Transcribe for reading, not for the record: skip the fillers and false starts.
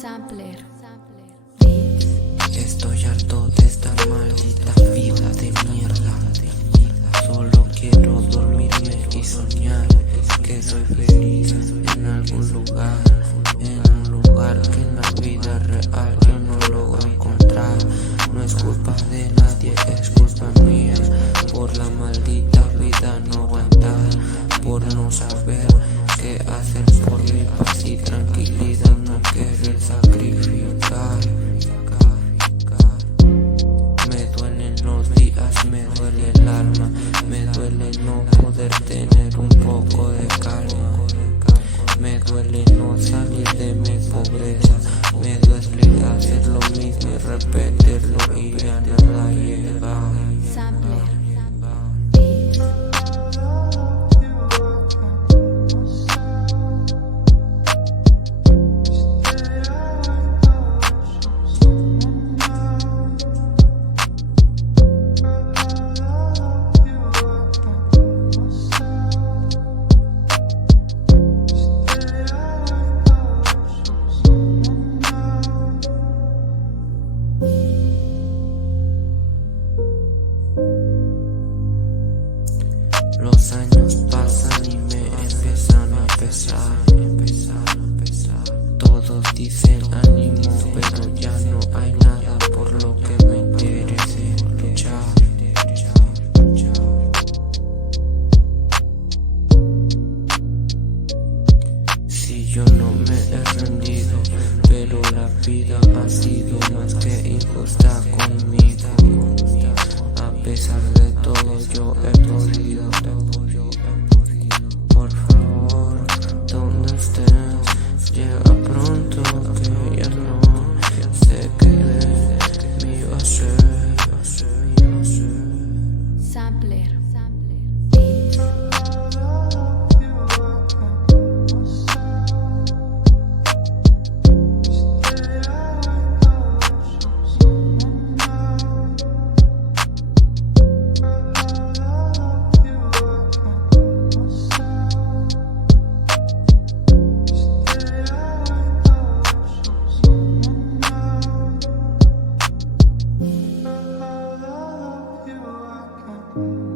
Sampler. Estoy harto de esta maldita vida de mierda. Solo quiero dormirme y soñar que soy feliz en algún lugar, en un lugar que en la vida real yo no logro encontrar. No es culpa de nadie, es culpa mía, por la maldita vida no aguantar, por no saber qué hacer por mi paz y tranquilidad, no querer sacrificar. Me duelen los días, me duele el alma, me duele no poder tener un poco de calma. Me duele no salir de mi pobreza, me duele hacer lo mismo y repetirlo y ya nada llega. Sampler. Los años pasan y me empiezan a pesar. Todos dicen ánimo, pero ya no hay nada por lo que me interese luchar. Si yo no me he rendido, pero la vida ha sido más que injusta conmigo. A pesar de todo yo he podido. Por favor, ¿dónde estés? Llega pronto que ya no sé qué me iba a hacer. Sampler. you.